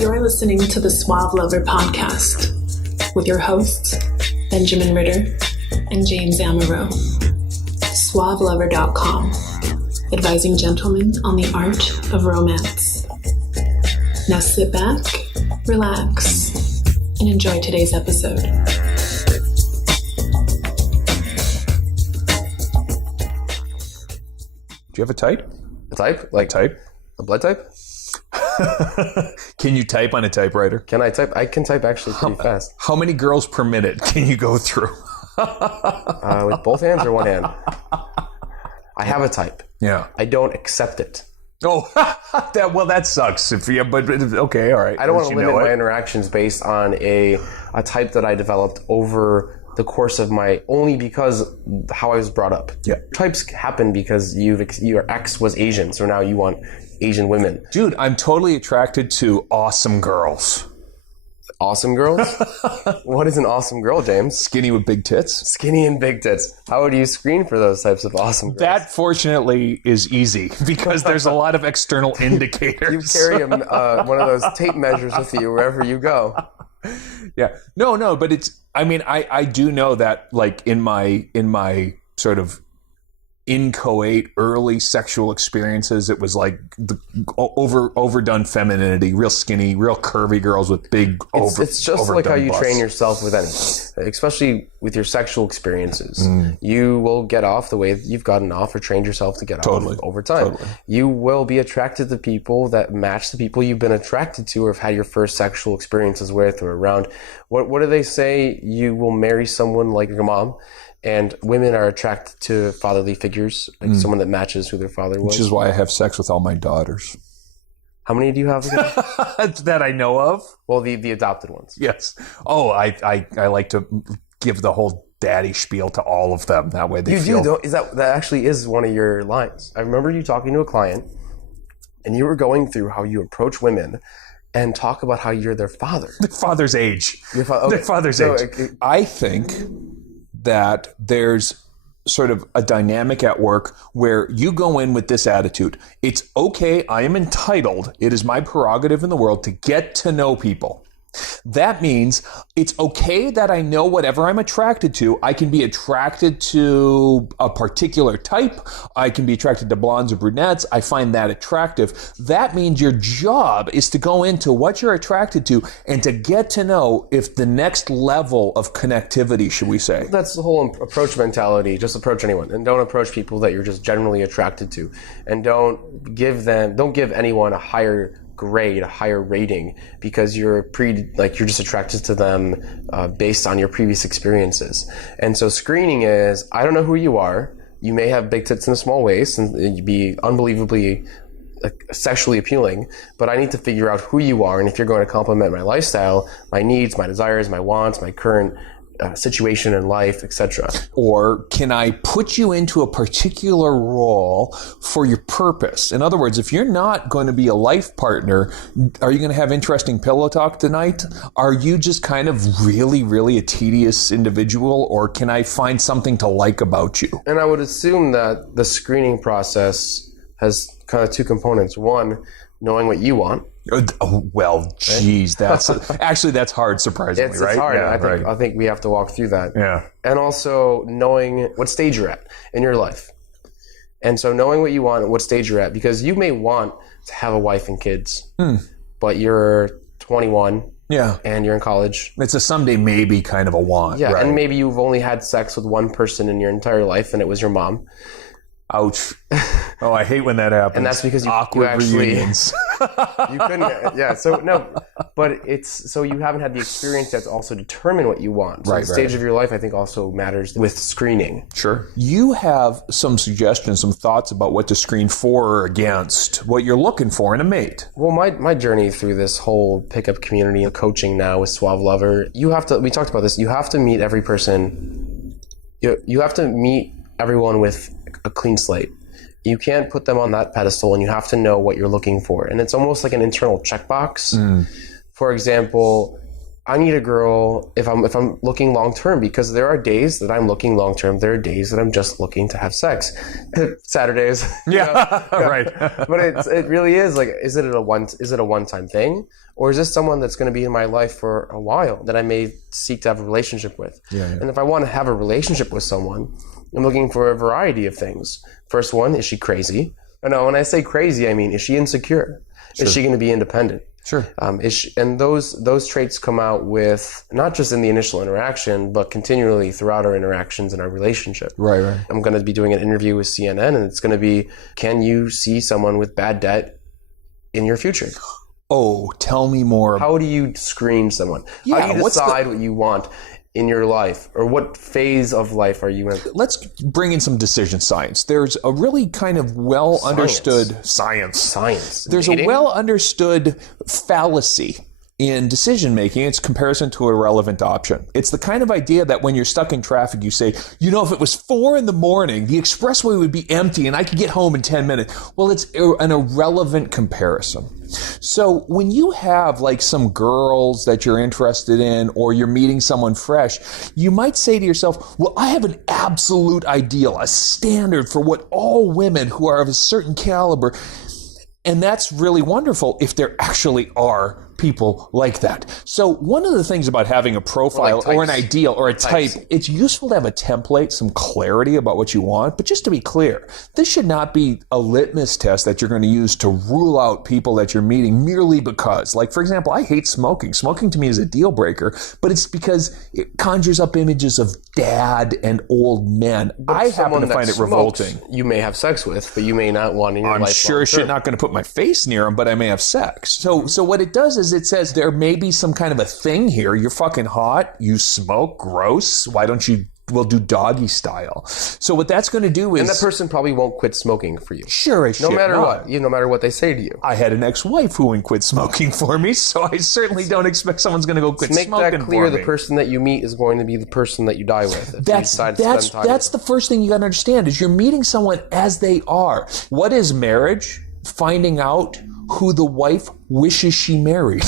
You're listening to the Suave Lover podcast with your hosts, Benjamin Ritter and James Amaro. SuaveLover.com, advising gentlemen on the art of romance. Now sit back, relax, and enjoy today's episode. Do you have a type? A type? Like type? A blood type? Can you type on a typewriter? Can I type? I can type actually pretty fast. How many girls per minute can you go through? With both hands or one hand? I have a type. Yeah. I don't accept it. Oh, that sucks. But okay, all right. I don't want to limit my interactions based on a type that I developed over the course of only because how I was brought up. Yeah. Types happen because your ex was Asian, so now you want Asian women. Dude, I'm totally attracted to awesome girls. Awesome girls? What is an awesome girl, James? Skinny with big tits. Skinny and big tits. How would you screen for those types of awesome girls? That, fortunately, is easy because there's a lot of external indicators. You carry one of those tape measures with you wherever you go. Yeah. No, but it's, I mean, I do know that, like, in my sort of inchoate early sexual experiences, it was like the overdone femininity, real skinny, real curvy girls with big it's just like how you train yourself with anything, especially with your sexual experiences. You will get off the way that you've gotten off or trained yourself to get off over time. You will be attracted to people that match the people you've been attracted to or have had your first sexual experiences with or around. What do they say? You will marry someone like your mom. And women are attracted to fatherly figures, like someone that matches who their father was. Which is why I have sex with all my daughters. How many do you have again? That I know of? Well, the adopted ones. Yes. Oh, I like to give the whole daddy spiel to all of them. That way they feel... You do, though? That actually is one of your lines. I remember you talking to a client, and you were going through how you approach women and talk about how you're their father. Their father's age. Their father's age. I think that there's sort of a dynamic at work where you go in with this attitude. It's okay, I am entitled, it is my prerogative in the world to get to know people. That means it's okay that I know whatever I'm attracted to. I can be attracted to a particular type. I can be attracted to blondes or brunettes. I find that attractive. That means your job is to go into what you're attracted to and to get to know if the next level of connectivity, should we say. That's the whole approach mentality. Just approach anyone and don't approach people that you're just generally attracted to. And don't give anyone a higher grade, a higher rating because you're just attracted to them based on your previous experiences. And so screening is, I don't know who you are. You may have big tits in a small waist and you'd be unbelievably sexually appealing, but I need to figure out who you are and if you're going to complement my lifestyle, my needs, my desires, my wants, my current situation in life, etc. Or can I put you into a particular role for your purpose? In other words, if you're not going to be a life partner, are you going to have interesting pillow talk tonight? Are you just kind of really, really a tedious individual, or can I find something to like about you? And I would assume that the screening process has kind of two components. One, knowing what you want. Oh, well, geez, that's hard, surprisingly, right? It's hard. Yeah, I think we have to walk through that. Yeah. And also knowing what stage you're at in your life. And so knowing what you want and what stage you're at, because you may want to have a wife and kids, but you're 21 and you're in college. It's a someday maybe kind of a want. Yeah, right? And maybe you've only had sex with one person in your entire life and it was your mom. Ouch. Oh, I hate when that happens. And that's because awkward reunions. You couldn't, yeah. So no, but so you haven't had the experience yet to also determine what you want. So the stage of your life, I think, also matters with screening. Sure. You have some suggestions, some thoughts about what to screen for or against, what you're looking for in a mate. Well, my journey through this whole pickup community and coaching now with Suave Lover, we talked about this. You have to meet every person. You have to meet everyone with a clean slate. You can't put them on that pedestal, and you have to know what you're looking for. And it's almost like an internal checkbox. For example, I need a girl if I'm looking long term, because there are days that I'm looking long term. There are days that I'm just looking to have sex. Saturdays. Yeah. Right. But it really is like, is it a one-time thing? Or is this someone that's going to be in my life for a while that I may seek to have a relationship with? Yeah. And if I want to have a relationship with someone, I'm looking for a variety of things. First one, is she crazy? No, when I say crazy, I mean, is she insecure? Sure. Is she going to be independent? Sure. And those traits come out with not just in the initial interaction, but continually throughout our interactions in our relationship. Right. I'm going to be doing an interview with CNN, and it's going to be, can you see someone with bad debt in your future? Oh, tell me more. How do you screen someone? Yeah, how do you decide what you want in your life, or what phase of life are you in? Let's bring in some decision science. There's a really kind of well-understood science. There's Dating? a well-understood fallacy in decision-making. It's comparison to a relevant option. It's the kind of idea that when you're stuck in traffic, you say, if it was 4 a.m, the expressway would be empty and I could get home in 10 minutes. Well, it's an irrelevant comparison. So when you have like some girls that you're interested in, or you're meeting someone fresh, you might say to yourself, well, I have an absolute ideal, a standard for what all women who are of a certain caliber. And that's really wonderful if there actually are people like that. So one of the things about having a profile or an ideal or a type, it's useful to have a template, some clarity about what you want. But just to be clear, this should not be a litmus test that you're going to use to rule out people that you're meeting merely because. Like, for example, I hate smoking. Smoking to me is a deal breaker, but it's because it conjures up images of dad and old men. But I happen to find it revolting. You may have sex with, but you may not want in your life. I'm sure shit not going to put my face near him, but I may have sex. So what it does is it says there may be some kind of a thing here. You're fucking hot. You smoke. Gross. Why don't you? We'll do doggy style. So what that's going to do is... And that person probably won't quit smoking for you. Sure as shit. No matter what. No matter what they say to you. I had an ex-wife who wouldn't quit smoking for me, so I certainly don't expect someone's going to go quit smoking for me. Make that clear, the person that you meet is going to be the person that you die with. That's the first thing you got to understand, is you're meeting someone as they are. What is marriage? Finding out who the wife wishes she married.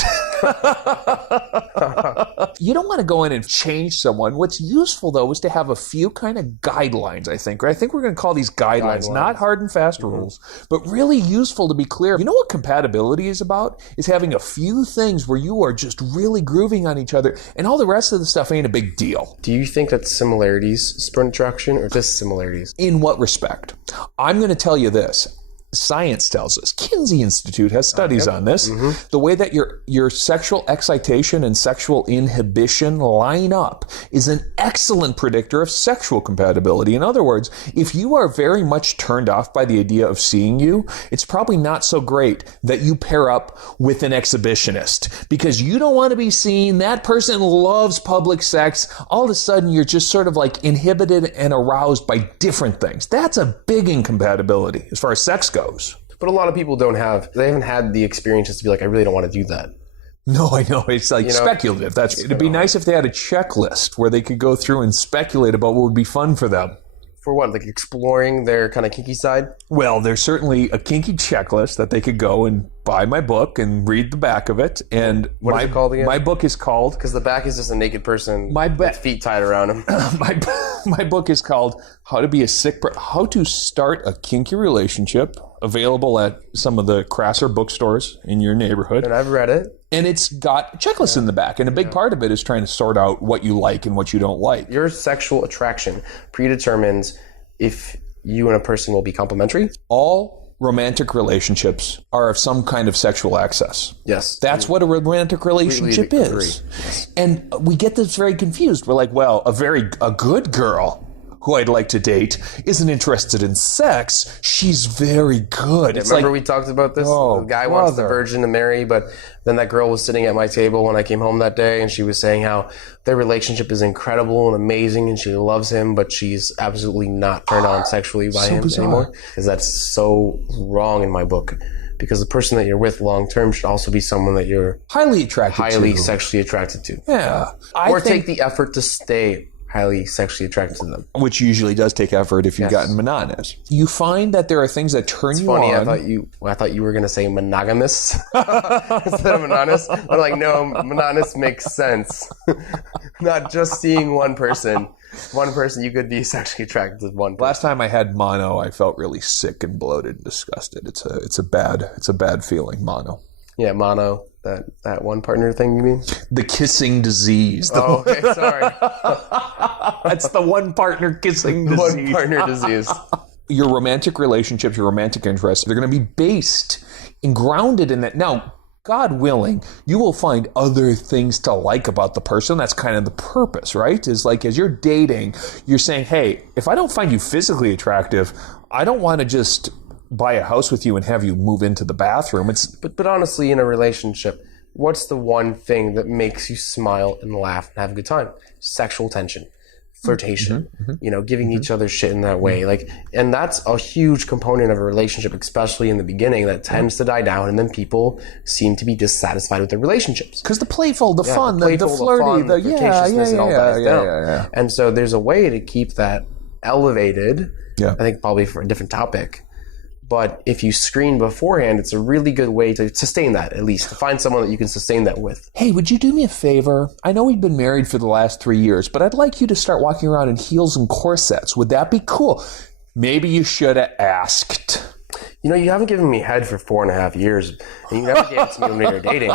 You don't want to go in and change someone. What's useful, though, is to have a few kind of guidelines, I think. Or I think we're going to call these guidelines, not hard and fast rules, but really useful to be clear. You know what compatibility is about? Is having a few things where you are just really grooving on each other, and all the rest of the stuff ain't a big deal. Do you think that similarities spur attraction, or dissimilarities? In what respect? I'm going to tell you this. Science tells us, Kinsey Institute has studies on this, the way that your sexual excitation and sexual inhibition line up is an excellent predictor of sexual compatibility. In other words, if you are very much turned off by the idea of seeing you, it's probably not so great that you pair up with an exhibitionist, because you don't want to be seen. That person loves public sex. All of a sudden, you're just sort of like inhibited and aroused by different things. That's a big incompatibility as far as sex goes. But a lot of people they haven't had the experiences to be like, I really don't want to do that. No, I know. It's like speculative. It'd be nice if they had a checklist where they could go through and speculate about what would be fun for them. For what? Like exploring their kind of kinky side? Well, there's certainly a kinky checklist that they could go and buy my book and read the back of it. And what is it called again? My book is called... Because the back is just a naked person with feet tied around him. My book is called How to Start a Kinky Relationship, available at some of the crasser bookstores in your neighborhood. And I've read it. And it's got checklists in the back. And a big part of it is trying to sort out what you like and what you don't like. Your sexual attraction predetermines if you and a person will be complementary. All romantic relationships are of some kind of sexual access. Yes. That's what a romantic relationship is. Yes. And we get this very confused. We're like, well, a good girl who I'd like to date isn't interested in sex. She's very good. Yeah, remember we talked about this? The guy wants the virgin to marry, but then that girl was sitting at my table when I came home that day, and she was saying how their relationship is incredible and amazing, and she loves him, but she's absolutely not turned on sexually by him anymore. Because that's so wrong in my book. Because the person that you're with long term should also be someone that you're highly sexually attracted to. Yeah. Or take the effort to stay highly sexually attracted to them. Which usually does take effort if you've gotten monogamous. You find that there are things that turn you funny, on. I thought you were going to say monogamous instead of monotonous. I'm like, no, monotonous makes sense. Not just seeing one person. One person, you could be sexually attracted to one person. Last time I had mono, I felt really sick and bloated and disgusted. It's a bad feeling, mono. Yeah, mono. That one partner thing, you mean? The kissing disease. Okay, sorry. That's the one partner kissing disease. One partner disease. Your romantic relationships, your romantic interests, they're going to be based and grounded in that. Now, God willing, you will find other things to like about the person. That's kind of the purpose, right? Is like as you're dating, you're saying, hey, if I don't find you physically attractive, I don't want to just buy a house with you and have you move into the bathroom. But honestly, in a relationship, what's the one thing that makes you smile and laugh and have a good time? Sexual tension, flirtation, giving each other shit in that way. And that's a huge component of a relationship, especially in the beginning, that tends to die down, and then people seem to be dissatisfied with their relationships. Because the playful, the fun, the flirty, the flirtatiousness, it all dies down. And so there's a way to keep that elevated, I think probably for a different topic. But if you screen beforehand, it's a really good way to sustain that, at least, to find someone that you can sustain that with. Hey, would you do me a favor? I know we've been married for the last 3 years, but I'd like you to start walking around in heels and corsets. Would that be cool? Maybe you should have asked. You haven't given me head for 4.5 years, and you never gave it to me when we were dating.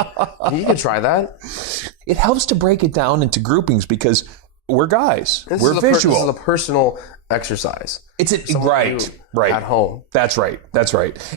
You could try that. It helps to break it down into groupings because we're guys. We're visual. This is a personal exercise. It's right at home. That's right.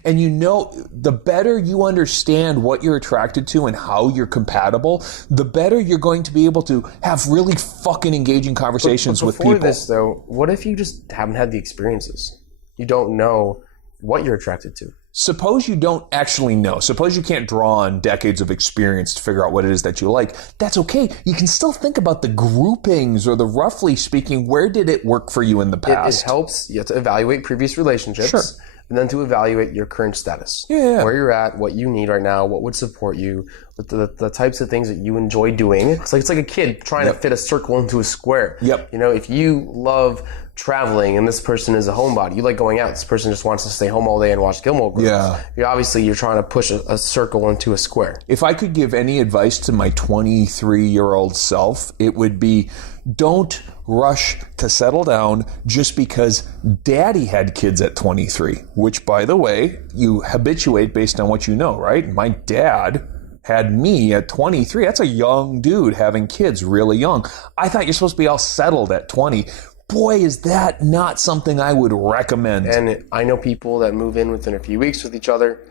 And the better you understand what you're attracted to and how you're compatible, the better you're going to be able to have really fucking engaging conversations with people. Before this, though, what if you just haven't had the experiences? You don't know what you're attracted to. Suppose you don't actually know. Suppose you can't draw on decades of experience to figure out what it is that you like. That's okay. You can still think about the groupings or the roughly speaking, where did it work for you in the past? It helps you to evaluate previous relationships. Sure. And then to evaluate your current status. Yeah. Where you're at, what you need right now, what would support you, the types of things that you enjoy doing. It's like a kid trying to fit a circle into a square. Yep. If you love traveling and this person is a homebody, you like going out, this person just wants to stay home all day and watch Gilmore Girls. Yeah. You're trying to push a circle into a square. If I could give any advice to my 23-year-old self, it would be don't rush to settle down just because daddy had kids at 23, which, by the way, you habituate based on what you know, right? My dad had me at 23. That's a young dude having kids really young. I thought you're supposed to be all settled at 20. Boy, is that not something I would recommend. And I know people that move in within a few weeks with each other,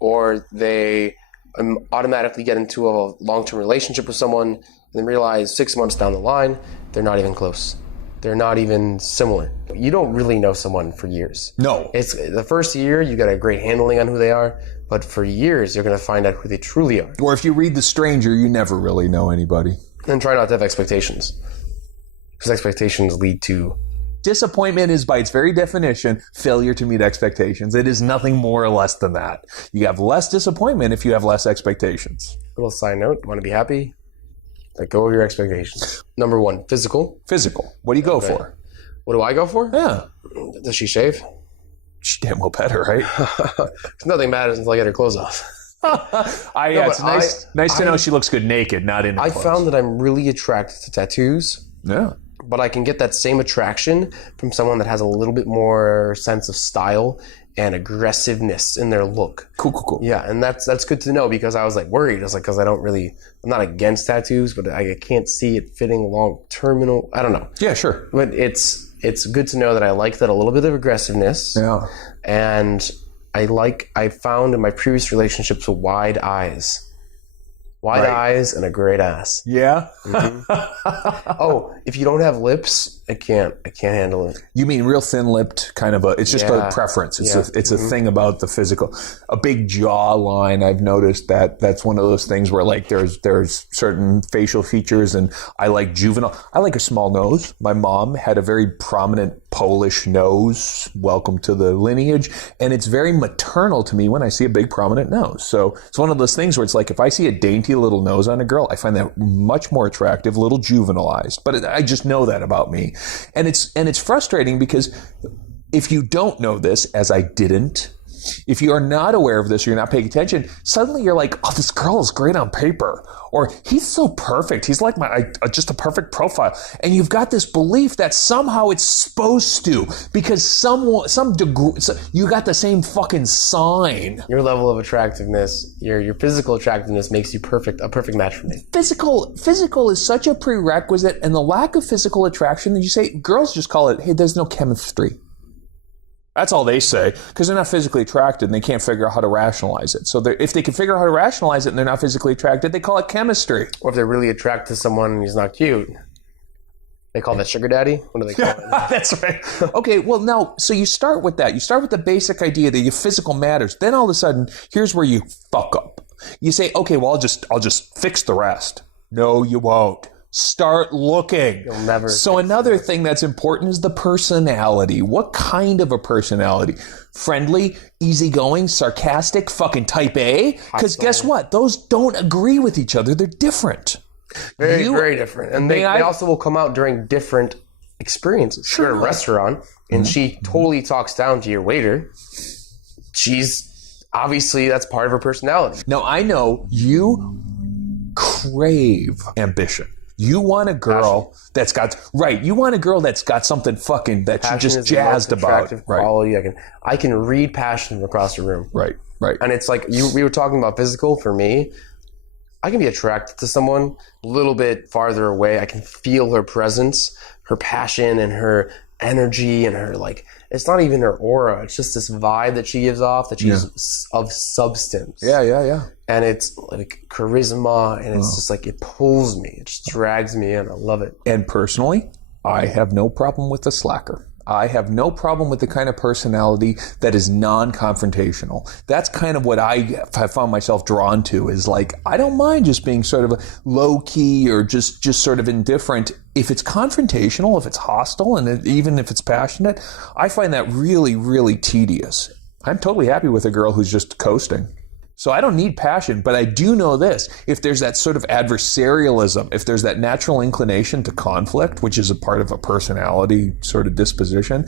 or they automatically get into a long-term relationship with someone and then realize 6 months down the line, they're not even close. They're not even similar. You don't really know someone for years. No. It's the first year, you got a great handling on who they are, but for years, you're going to find out who they truly are. Or if you read The Stranger, you never really know anybody. And try not to have expectations. Because expectations lead to... Disappointment is, by its very definition, failure to meet expectations. It is nothing more or less than that. You have less disappointment if you have less expectations. Little side note, want to be happy? Let go of your expectations. Number 1, physical. Physical. What do you go for? What do I go for? Yeah. Does she shave? She damn well better, right? Nothing matters until I get her clothes off. It's nice to know she looks good naked, not in clothes. I found that I'm really attracted to tattoos. Yeah. But I can get that same attraction from someone that has a little bit more sense of style and aggressiveness in their look. Cool. Yeah, and that's good to know because I was worried. I was because I'm not against tattoos, but I can't see it fitting long terminal. I don't know. Yeah, sure. But it's good to know that I like that a little bit of aggressiveness. Yeah. And I found in my previous relationships wide eyes. Wide eyes and a great ass. Yeah. Mm-hmm. Oh, if you don't have lips, I can't handle it. You mean real thin-lipped kind of it's just a preference. It's a thing about the physical. A big jawline, I've noticed that's one of those things where there's certain facial features, and I like juvenile. I like a small nose. My mom had a very prominent Polish nose. Welcome to the lineage. And it's very maternal to me when I see a big prominent nose. So it's one of those things where it's if I see a dainty a little nose on a girl, I find that much more attractive, a little juvenilized. But I just know that about me. And it's frustrating because if you don't know this, as I didn't, if you are not aware of this or you're not paying attention, suddenly you're like, oh, this girl is great on paper. Or he's so perfect. He's like just a perfect profile. And you've got this belief that somehow it's supposed to because some degree, you got the same fucking sign. Your level of attractiveness, your physical attractiveness makes you a perfect match for me. Physical is such a prerequisite, and the lack of physical attraction, you say, girls just call it, hey, there's no chemistry. That's all they say, because they're not physically attracted and they can't figure out how to rationalize it. So if they can figure out how to rationalize it and they're not physically attracted, they call it chemistry. Or if they're really attracted to someone and he's not cute, they call that sugar daddy? What do they call it? That's right. Okay, well, no, so you start with that. You start with the basic idea that your physical matters. Then all of a sudden, here's where you fuck up. You say, okay, well, I'll just fix the rest. No, you won't. Start looking. You'll never. So another thing that's important is the personality. What kind of a personality? Friendly, easygoing, sarcastic, fucking type A? Because guess what? Those don't agree with each other. They're different. Very different. And they also will come out during different experiences. Sure. You're at a restaurant and she totally talks down to your waiter. Obviously, that's part of her personality. Now, I know you crave ambition. You want a girl that's got something fucking that you're just jazzed about. Quality. I can read passion from across the room. Right. And it's like we were talking about physical. For me, I can be attracted to someone a little bit farther away. I can feel her presence, her passion, and her energy, and her it's not even her aura. It's just this vibe that she gives off that she's of substance. Yeah. And it's like charisma, and it's just like it pulls me. It just drags me in. I love it. And personally, I have no problem with the slacker. I have no problem with the kind of personality that is non-confrontational. That's kind of what I have found myself drawn to, is I don't mind just being sort of low-key or just sort of indifferent. If it's confrontational, if it's hostile, and even if it's passionate, I find that really, really tedious. I'm totally happy with a girl who's just coasting. So I don't need passion, but I do know this. If there's that sort of adversarialism, if there's that natural inclination to conflict, which is a part of a personality sort of disposition,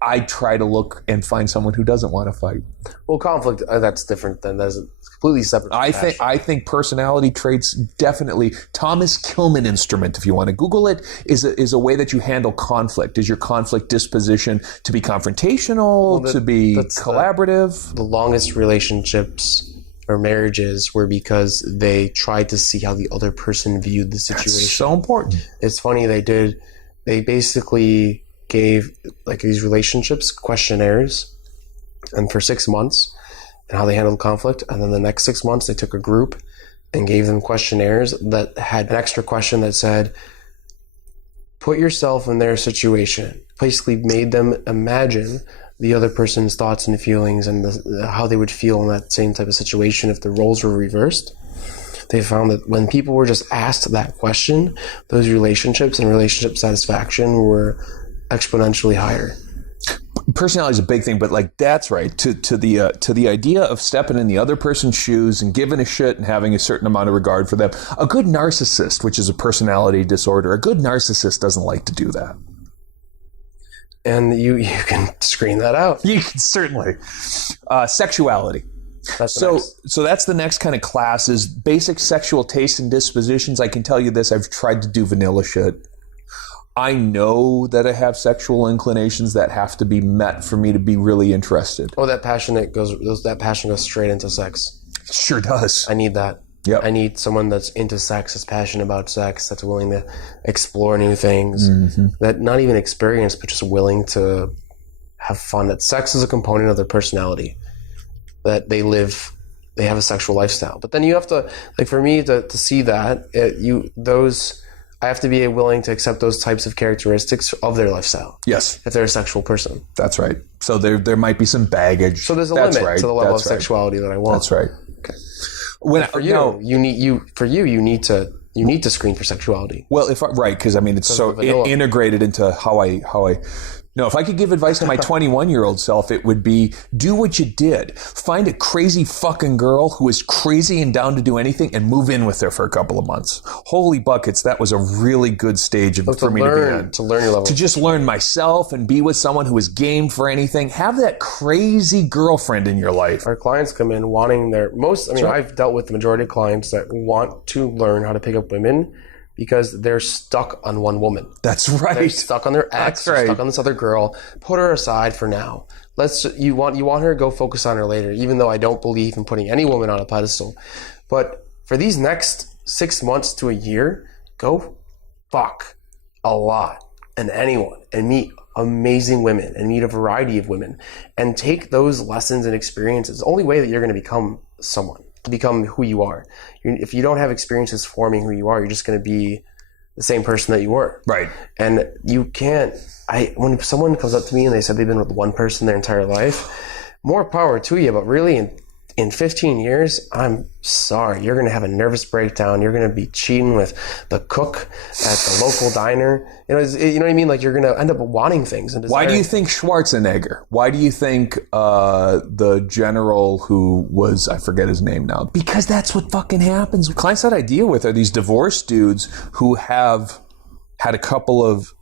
I try to look and find someone who doesn't want to fight. Well, conflict, that's different than that's completely separate. I think personality traits definitely. Thomas Kilmann instrument, if you want to Google it, is a way that you handle conflict. Is your conflict disposition to be confrontational, to be collaborative? The longest relationships or marriages were because they tried to see how the other person viewed the situation. That's so important. It's funny, they basically gave these relationships questionnaires, and for 6 months, and how they handled conflict. And then the next 6 months, they took a group and gave them questionnaires that had an extra question that said, put yourself in their situation. Basically made them imagine the other person's thoughts and feelings and how they would feel in that same type of situation if the roles were reversed. They found that when people were just asked that question, those relationships and relationship satisfaction were exponentially higher. Personality is a big thing, but that's right. To the idea of stepping in the other person's shoes and giving a shit and having a certain amount of regard for them. A good narcissist, which is a personality disorder, a good narcissist doesn't like to do that. And you can screen that out. You can certainly. Sexuality. So that's the next kind of class, is basic sexual tastes and dispositions. I can tell you this, I've tried to do vanilla shit. I know that I have sexual inclinations that have to be met for me to be really interested. Oh, that passion goes straight into sex. It sure does. I need that. Yep. I need someone that's into sex, that's passionate about sex, that's willing to explore new things, that not even experience, but just willing to have fun. That sex is a component of their personality, that they have a sexual lifestyle. But then you have to, for me to see that, I have to be willing to accept those types of characteristics of their lifestyle. Yes. If they're a sexual person. That's right. So there might be some baggage. So there's a limit to the level of sexuality that I want. That's right. Okay. You need to screen for sexuality. Well, because it's so integrated into how I. No, if I could give advice to my 21-year-old self, it would be do what you did. Find a crazy fucking girl who is crazy and down to do anything and move in with her for a couple of months. Holy buckets, that was a really good stage for me to be in. To learn your level. To just learn myself and be with someone who is game for anything. Have that crazy girlfriend in your life. Our clients come in wanting I've dealt with the majority of clients that want to learn how to pick up women because they're stuck on one woman. That's right. They're stuck on their ex. They're stuck on this other girl. Put her aside for now. You want her to go focus on her later, even though I don't believe in putting any woman on a pedestal. But for these next 6 months to a year, go fuck a lot and anyone and meet amazing women and meet a variety of women and take those lessons and experiences. The only way that you're going to become someone, become who you are. If you don't have experiences forming who you are, you're just going to be the same person that you were. Right. And you can't, when someone comes up to me and they said they've been with one person their entire life, more power to you, but really in 15 years, I'm sorry, you're going to have a nervous breakdown. You're going to be cheating with the cook at the local diner. You know what I mean? Like you're going to end up wanting things. And why do you think Schwarzenegger? Why do you think the general who was, I forget his name now? Because that's what fucking happens. Clients that I deal with are these divorced dudes who have had a couple of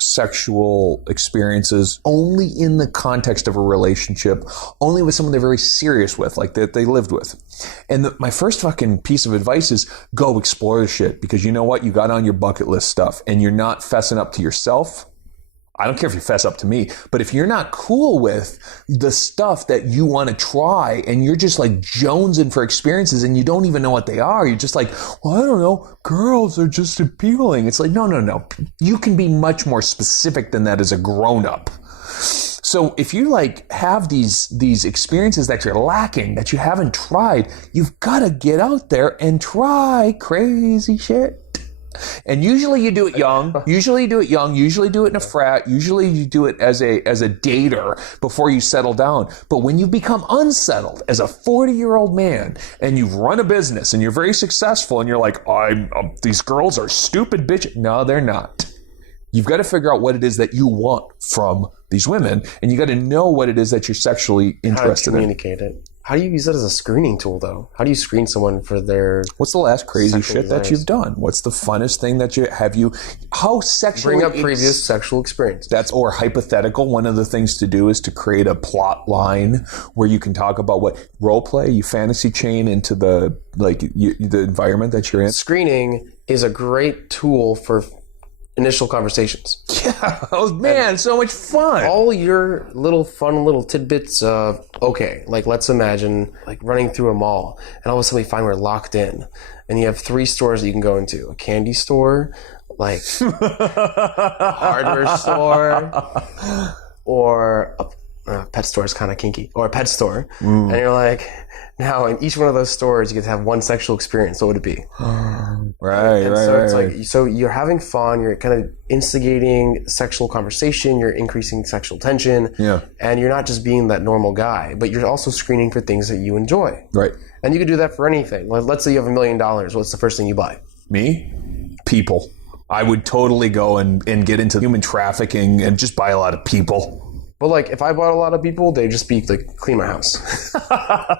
sexual experiences only in the context of a relationship, only with someone they're very serious with, like that they lived with. And my first fucking piece of advice is go explore the shit, because you know what? You got on your bucket list stuff and you're not fessing up to yourself. I don't care if you fess up to me, but if you're not cool with the stuff that you want to try and you're just like jonesing for experiences and you don't even know what they are, you're just like, well, I don't know, girls are just appealing. It's like, no. You can be much more specific than that as a grown-up. So if you like have these experiences that you're lacking, that you haven't tried, you've got to get out there and try crazy shit. And usually you do it young, usually you do it in a frat, usually you do it as a dater before you settle down. But when you become unsettled as a 40-year-old man and you've run a business and you're very successful and you're like, these girls are stupid bitches. No, they're not. You've got to figure out what it is that you want from these women, and you got to know what it is that you're sexually interested in. How to communicate it. How do you use that as a screening tool, though? How do you screen someone for their... What's the last crazy shit that you've done? What's the funnest thing that how sexually... Bring up previous sexual experience. Or hypothetical. One of the things to do is to create a plot line where you can talk about what role play, you fantasy chain into the environment that you're in. Screening is a great tool for initial conversations. Yeah. Oh, man, and so much fun. All your fun little tidbits of, okay, like let's imagine like running through a mall and all of a sudden we find we're locked in and you have 3 stores that you can go into. A candy store, like a hardware store, or a pet store is kind of kinky, or a pet store. And you're like, now in each one of those stores you get to have one sexual experience. What would it be? Right. It's like, so you're having fun, you're kind of instigating sexual conversation, you're increasing sexual tension, and you're not just being that normal guy, but you're also screening for things that you enjoy. Right. And you could do that for anything. Let's say you have $1 million. What's the first thing you buy? Me? People. I would totally go and get into human trafficking and just buy a lot of people. But like, if I bought a lot of people, they'd just be like, clean my house.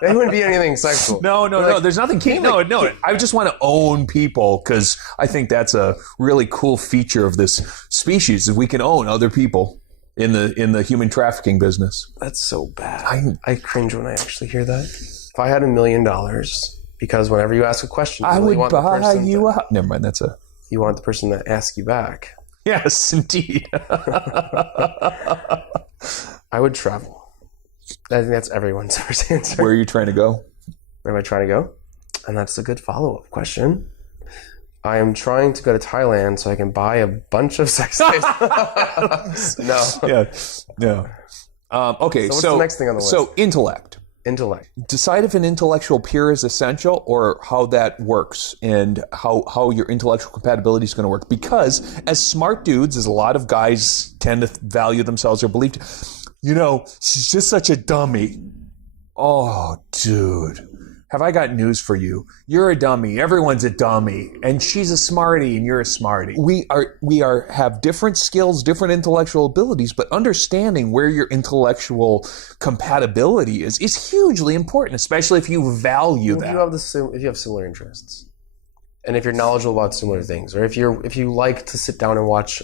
It wouldn't be anything sexual. No. There's nothing. No. I just want to own people because I think that's a really cool feature of this species. If we can own other people in the human trafficking business. That's so bad. I cringe when I actually hear that. If I had $1 million, because whenever you ask a question, I would buy you out. Never mind. You want the person to ask you back. Yes, indeed. I would travel. I think that's everyone's first answer. Where are you trying to go? Where am I trying to go? And that's a good follow-up question. I am trying to go to Thailand so I can buy a bunch of sex tapes. No. Yeah. Okay, so what's the next thing on the list? So intellect. Decide if an intellectual peer is essential or how that works and how your intellectual compatibility is going to work. Because as smart dudes, as a lot of guys tend to value themselves or believe, she's just such a dummy. Oh, dude. have I got news for you. You're a dummy. Everyone's a dummy. And she's a smarty and you're a smarty. We have different skills, different intellectual abilities, but understanding where your intellectual compatibility is hugely important, especially if you value that. If you have similar interests. And if you're knowledgeable about similar things, or if you like to sit down and watch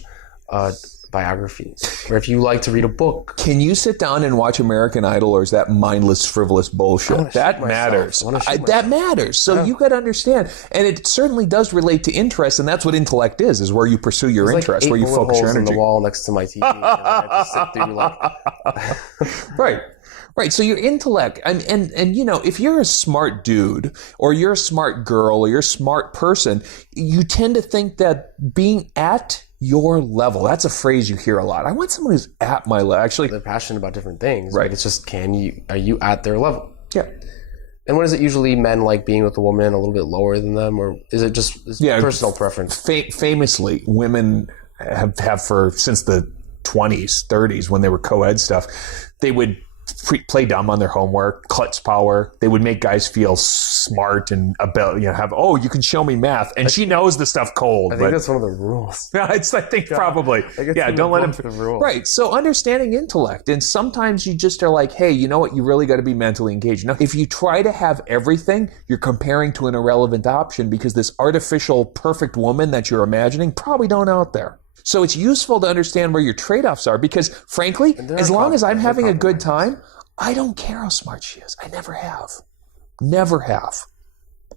biographies, or if you like to read a book. Can you sit down and watch American Idol, or is that mindless, frivolous bullshit? That matters. That matters. So you got to understand. And it certainly does relate to interest, and that's what intellect is where you pursue your interest, where you focus your energy. In the wall next to my TV. And I have to sit through Right. So your intellect, and if you're a smart dude, or you're a smart girl, or you're a smart person, you tend to think that being at your level, that's a phrase you hear a lot. I want someone who's at my level. Actually, they're passionate about different things. Right. Like it's just, are you at their level? Yeah. And what is it usually men like being with a woman a little bit lower than them, or is it just personal preference? Famously, women have since the 20s, 30s, when they were co-ed stuff, they would play dumb on their homework, klutz power. They would make guys feel smart and you can show me math, and she knows the stuff cold. I think that's one of the rules. Yeah, probably. Don't let him. Right. So understanding intellect, and sometimes you just are like, hey, you know what? You really got to be mentally engaged. Now, if you try to have everything, you're comparing to an irrelevant option, because this artificial perfect woman that you're imagining probably don't out there. So it's useful to understand where your trade-offs are, because, frankly, as long as I'm having a good time, I don't care how smart she is. I never have. Never have.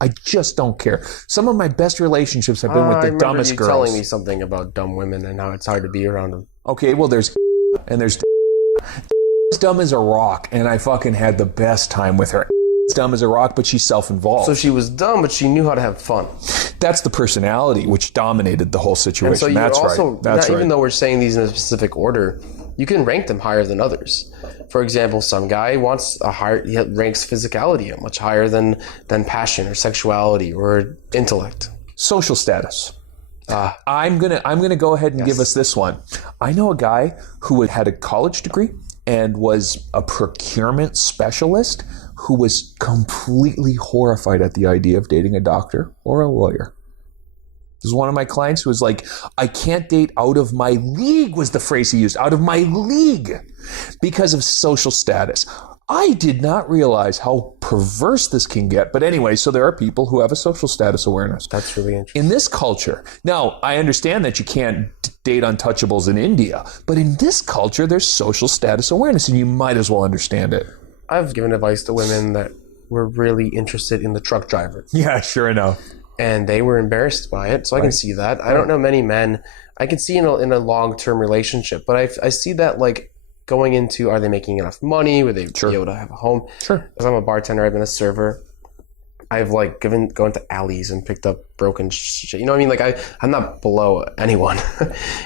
I just don't care. Some of my best relationships have been with the dumbest girls. Telling me something about dumb women and how it's hard to be around them. Okay, well, there's and there's dumb as a rock, and I fucking had the best time with her. Dumb as a rock, but she's self-involved. So she was dumb, but she knew how to have fun. That's the personality which dominated the whole situation. And so that's also, right. That's right. Even though we're saying these in a specific order, you can rank them higher than others. For example, some guy he ranks physicality much higher than passion or sexuality or intellect. Social status. I'm gonna go ahead and give us this one. I know a guy who had a college degree and was a procurement specialist, who was completely horrified at the idea of dating a doctor or a lawyer. This is one of my clients who was like, I can't date out of my league, was the phrase he used, out of my league, because of social status. I did not realize how perverse this can get. But anyway, so there are people who have a social status awareness. That's really interesting. In this culture. Now, I understand that you can't date untouchables in India, but in this culture, there's social status awareness, and you might as well understand it. I've given advice to women that were really interested in the truck driver. Yeah, sure enough. And they were embarrassed by it, so I can see that. I don't know many men. I can see in a long-term relationship, but I see that like going into, are they making enough money? Would they be able to have a home? Sure. As I'm a bartender, I've been a server. I've like gone to alleys and picked up broken shit. You know what I mean? Like I'm not below anyone.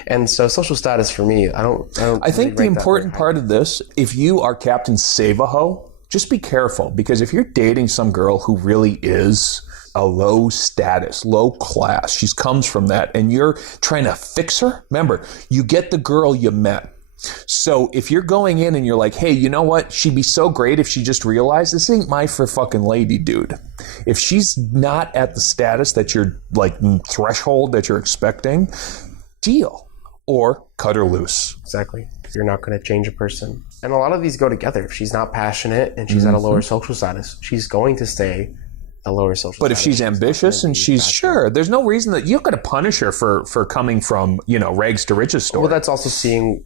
And so social status for me, I think the important part of this, if you are Captain Save-A-Ho, just be careful, because if you're dating some girl who really is a low status, low class, she comes from that, and you're trying to fix her, remember, you get the girl you met. So if you're going in and you're like, hey, you know what? She'd be so great if she just realized this ain't my fucking lady, dude. If she's not at the status that you're like threshold that you're expecting, deal or cut her loose. Exactly. You're not going to change a person. And a lot of these go together. If she's not passionate and she's at a lower social status, she's going to stay a lower social status. But if she's ambitious and she's sure, there's no reason that you're going to punish her for coming from, rags to riches story. Well, that's also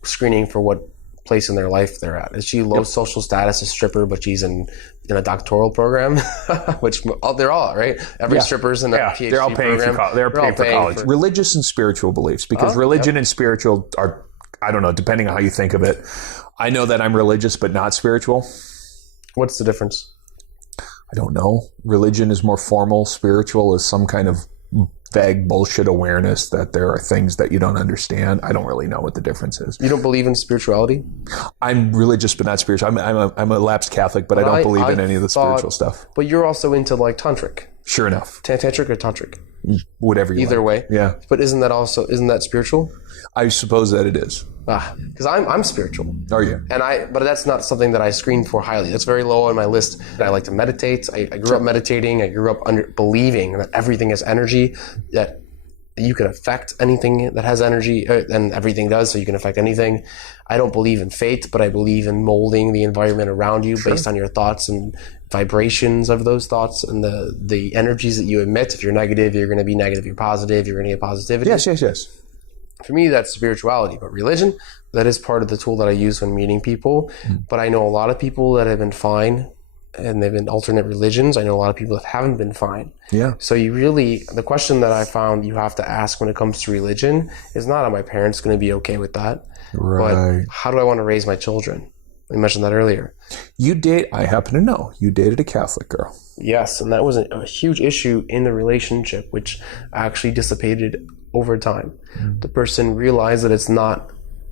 screening for what place in their life they're at. Is she low social status, a stripper, but she's in a doctoral program, which they're all, right? Every stripper's in a PhD they're all paying program. They're paying for college. Religious and spiritual beliefs, because religion and spiritual are, I don't know, depending on how you think of it. I know that I'm religious but not spiritual. What's the difference? I don't know. Religion is more formal. Spiritual is some kind of vague bullshit awareness that there are things that you don't understand. I don't really know what the difference is. You don't believe in spirituality? I'm religious but not spiritual. I'm a lapsed Catholic, but I don't believe in any of the spiritual stuff. But you're also into like tantric. Sure enough. Tantric or tantric? Whatever you Either like. way. Yeah. But isn't that spiritual? I suppose that it is. Because I'm spiritual. Are you? But that's not something that I screen for highly. That's very low on my list. I like to meditate. I grew up meditating. I grew up believing that everything is energy, that you can affect anything that has energy, and everything does, so you can affect anything. I don't believe in fate, but I believe in molding the environment around you based on your thoughts and vibrations of those thoughts and the energies that you emit. If you're negative, you're going to be negative. If you're positive, you're going to get positivity. Yes. For me, that's spirituality. But religion, that is part of the tool that I use when meeting people. But I know a lot of people that have been fine, and they've been alternate religions. I know a lot of people that haven't been fine. Yeah. So the question that I found you have to ask when it comes to religion is not, are my parents going to be okay with that? Right. But how do I want to raise my children? I mentioned that earlier. I happen to know, you dated a Catholic girl. Yes, and that was a huge issue in the relationship, which actually dissipated over time. The person realized that it's not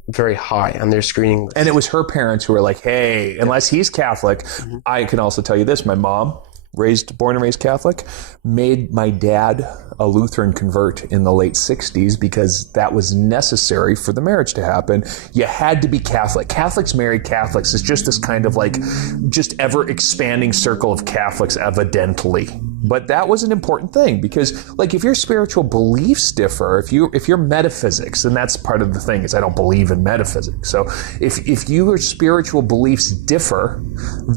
very high on their screening list. And it was her parents who were like, hey, unless he's Catholic, I can also tell you this. My mom, born and raised Catholic, made my dad a Lutheran convert in the late 60s because that was necessary for the marriage to happen. You had to be Catholic. Catholics marry Catholics. It's just this kind of like just ever expanding circle of Catholics, evidently. But that was an important thing because, like, if your spiritual beliefs differ, if your metaphysics, and that's part of the thing, is I don't believe in metaphysics. So if your spiritual beliefs differ,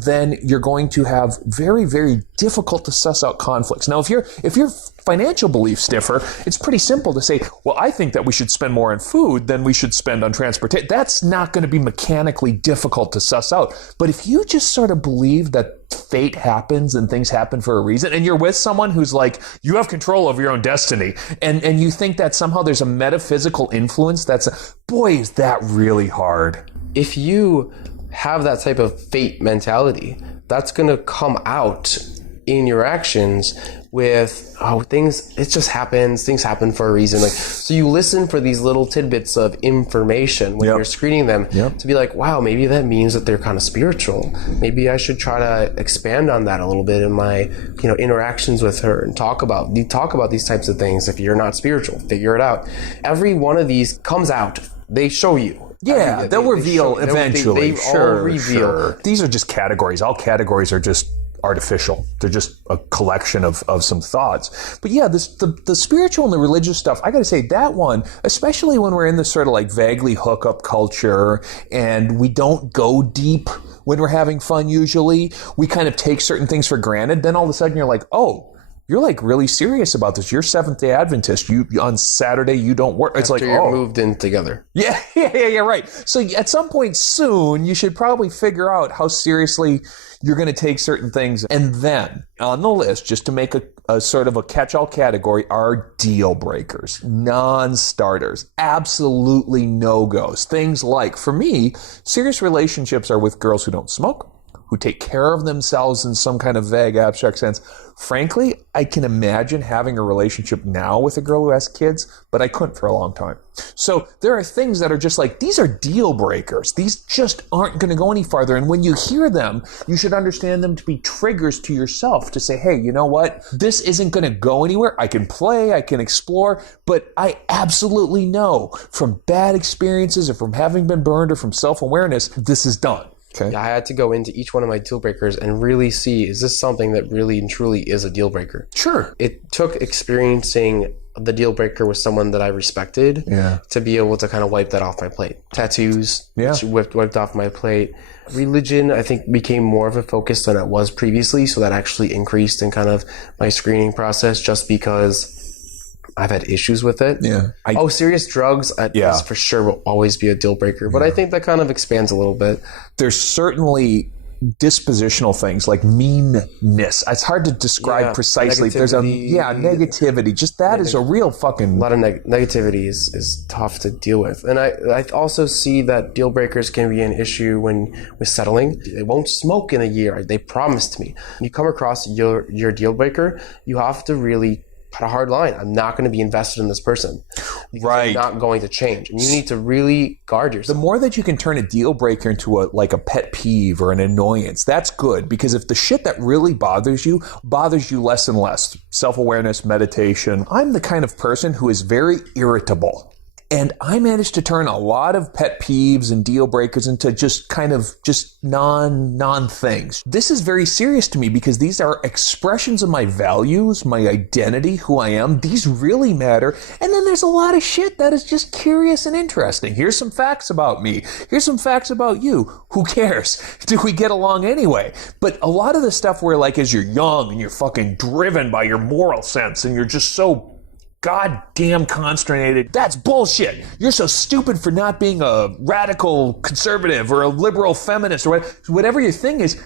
then you're going to have very, very difficult to suss out conflicts. Now, if your financial beliefs differ, it's pretty simple to say, well, I think that we should spend more on food than we should spend on transportation. That's not going to be mechanically difficult to suss out. But if you just sort of believe that fate happens and things happen for a reason, and you're with someone who's like, you have control over your own destiny, and you think that somehow there's a metaphysical influence, boy, is that really hard. If you have that type of fate mentality, that's going to come out in your actions with it just happens, things happen for a reason. Like, so you listen for these little tidbits of information when you're screening them to be like, wow, maybe that means that they're kind of spiritual. Maybe I should try to expand on that a little bit in my interactions with her and talk about these types of things. If you're not spiritual, figure it out. Every one of these comes out. They show you. Yeah, they'll reveal eventually. They all reveal. Sure. These are just categories. All categories are just artificial. They're just a collection of some thoughts. But yeah, the spiritual and the religious stuff, I got to say that one, especially when we're in this sort of like vaguely hookup culture and we don't go deep when we're having fun usually, we kind of take certain things for granted. Then all of a sudden you're like, oh, you're like really serious about this. You're Seventh-day Adventist. You on Saturday you don't work. It's After like, you're moved in together. Yeah, right. So at some point soon, you should probably figure out how seriously you're going to take certain things. And then on the list, just to make a sort of a catch-all category, are deal breakers, non-starters, absolutely no-goes. Things like, for me, serious relationships are with girls who don't smoke, who take care of themselves in some kind of vague, abstract sense. Frankly, I can imagine having a relationship now with a girl who has kids, but I couldn't for a long time. So there are things that are just like, these are deal breakers. These just aren't going to go any farther. And when you hear them, you should understand them to be triggers to yourself to say, hey, you know what? This isn't going to go anywhere. I can play, I can explore, but I absolutely know from bad experiences or from having been burned or from self-awareness, this is done. Okay. I had to go into each one of my deal breakers and really see, is this something that really and truly is a deal breaker? Sure. It took experiencing the deal breaker with someone that I respected to be able to kind of wipe that off my plate. Tattoos, wiped off my plate. Religion, I think, became more of a focus than it was previously, so that actually increased in kind of my screening process just because I've had issues with it. Yeah. Serious drugs, this for sure will always be a deal breaker. But I think that kind of expands a little bit. There's certainly dispositional things like meanness. It's hard to describe precisely. There's negativity. Just that is a real fucking... A lot of negativity is tough to deal with. And I also see that deal breakers can be an issue with settling. They won't smoke in a year. They promised me. When you come across your deal breaker, you have to really put a hard line. I'm not going to be invested in this person. Right. I'm not going to change. And you need to really guard yourself. The more that you can turn a deal breaker into a pet peeve or an annoyance, that's good. Because if the shit that really bothers you less and less, self-awareness, meditation, I'm the kind of person who is very irritable. And I managed to turn a lot of pet peeves and deal breakers into just kind of just non things. This is very serious to me because these are expressions of my values, my identity, who I am. These really matter. And then there's a lot of shit that is just curious and interesting. Here's some facts about me. Here's some facts about you. Who cares? Do we get along anyway? But a lot of the stuff where, like, as you're young and you're fucking driven by your moral sense and you're just so goddamn consternated. That's bullshit. You're so stupid for not being a radical conservative or a liberal feminist or whatever your thing is.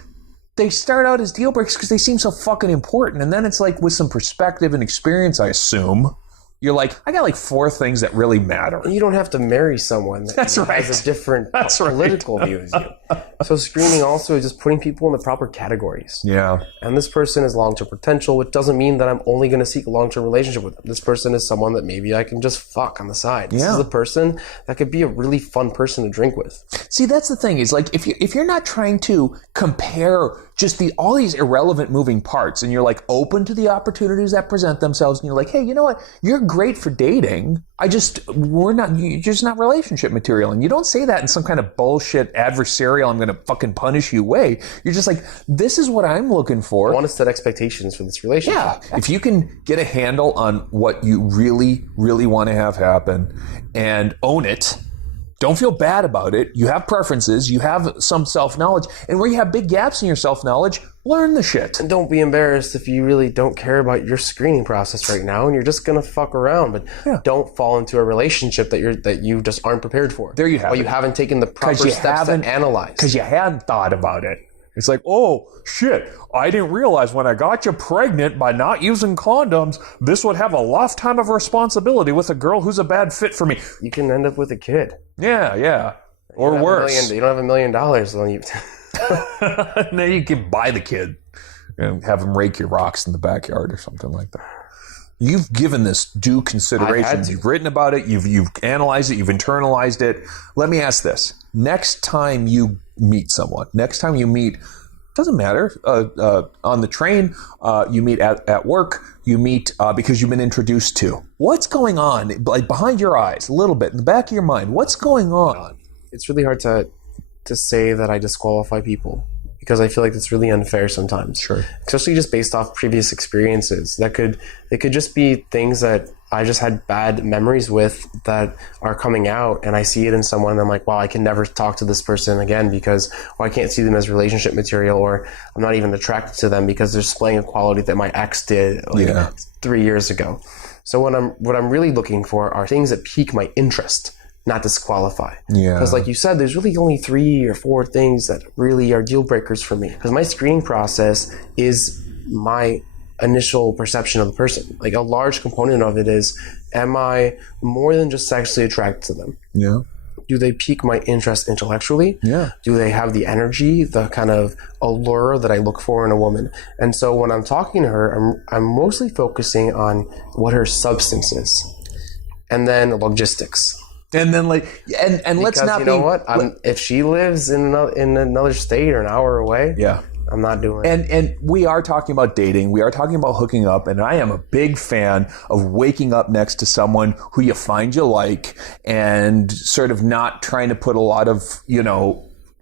They start out as deal breakers because they seem so fucking important. And then it's like with some perspective and experience, I assume, you're like, I got like 4 things that really matter. You don't have to marry someone that has a different political view as you. So screening also is just putting people in the proper categories. Yeah. And this person is long-term potential, which doesn't mean that I'm only going to seek a long-term relationship with them. This person is someone that maybe I can just fuck on the side. This is a person that could be a really fun person to drink with. See, that's the thing is, like, if you're not trying to compare just all these irrelevant moving parts, and you're like open to the opportunities that present themselves, and you're like, hey, you know what? You're great for dating. You're just not relationship material. And you don't say that in some kind of bullshit adversarial, I'm going to fucking punish you way. You're just like, this is what I'm looking for. I want to set expectations for this relationship. Yeah. If you can get a handle on what you really, really want to have happen and own it, don't feel bad about it. You have preferences. You have some self-knowledge. And where you have big gaps in your self-knowledge, learn the shit. And don't be embarrassed if you really don't care about your screening process right now and you're just going to fuck around. But don't fall into a relationship that you just aren't prepared for. There you have it. You haven't taken the proper steps to analyze. Because you hadn't thought about it. It's like, oh, shit, I didn't realize when I got you pregnant by not using condoms, this would have a lifetime of responsibility with a girl who's a bad fit for me. You can end up with a kid. Yeah. Or worse. You don't have $1 million. Then you... No, you can buy the kid and have him rake your rocks in the backyard or something like that. You've given this due consideration. You've written about it. You've analyzed it. You've internalized it. Let me ask this. Next time you meet someone, doesn't matter, on the train, you meet at work, you meet because you've been introduced to. What's going on, like behind your eyes, a little bit, in the back of your mind? What's going on? It's really hard to say that I disqualify people because I feel like it's really unfair sometimes. Sure. Especially just based off previous experiences. They could just be things that I just had bad memories with that are coming out, and I see it in someone and I'm like, wow, I can never talk to this person again because I can't see them as relationship material, or I'm not even attracted to them because they're displaying a quality that my ex did 3 years ago. So what I'm really looking for are things that pique my interest, not disqualify. Yeah. Because like you said, there's really only 3 or 4 things that really are deal breakers for me. Because my screening process is my initial perception of the person. Like a large component of it is, am I more than just sexually attracted to them? Yeah. Do they pique my interest intellectually? Yeah. Do they have the energy, the kind of allure that I look for in a woman? And so when I'm talking to her, I'm mostly focusing on what her substance is, and then logistics. And then and let's not you know what? If she lives in another state or an hour away, I'm not doing it. And we are talking about dating. We are talking about hooking up. And I am a big fan of waking up next to someone who you find you like and sort of not trying to put a lot of,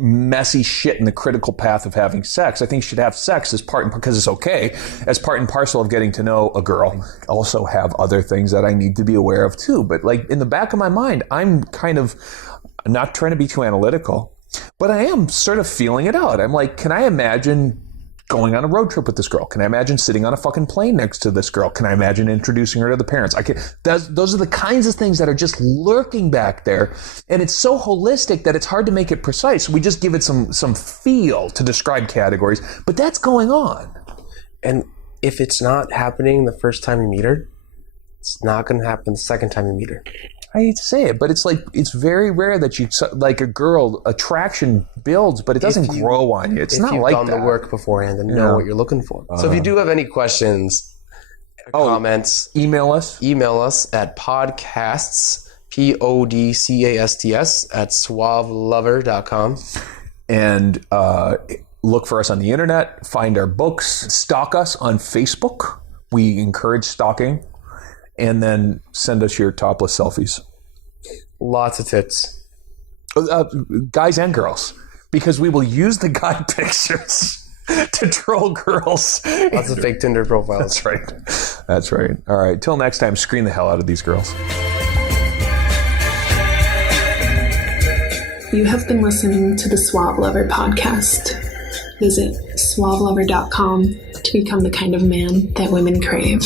messy shit in the critical path of having sex. I think you should have sex as because it's okay, as part and parcel of getting to know a girl. I also have other things that I need to be aware of too. But like in the back of my mind, I'm kind of not trying to be too analytical, but I am sort of feeling it out. I'm like, can I imagine going on a road trip with this girl? Can I imagine sitting on a fucking plane next to this girl? Can I imagine introducing her to the parents? Those are the kinds of things that are just lurking back there. And it's so holistic that it's hard to make it precise. We just give it some feel to describe categories, but that's going on. And if it's not happening the first time you meet her, it's not going to happen the second time you meet her. I hate to say it, but it's like, it's very rare that like a girl, attraction builds, but it doesn't grow on you. It's not like that. If you've done the work beforehand and know what you're looking for. So if you do have any questions, comments, email us at podcasts, podcasts at suavelover.com. And look for us on the internet, find our books, stalk us on Facebook. We encourage stalking. And then send us your topless selfies. Lots of tits. Guys and girls. Because we will use the guy pictures to troll girls. Lots of fake Tinder profiles. That's right. All right. Till next time, screen the hell out of these girls. You have been listening to the Suave Lover podcast. Visit suavelover.com to become the kind of man that women crave.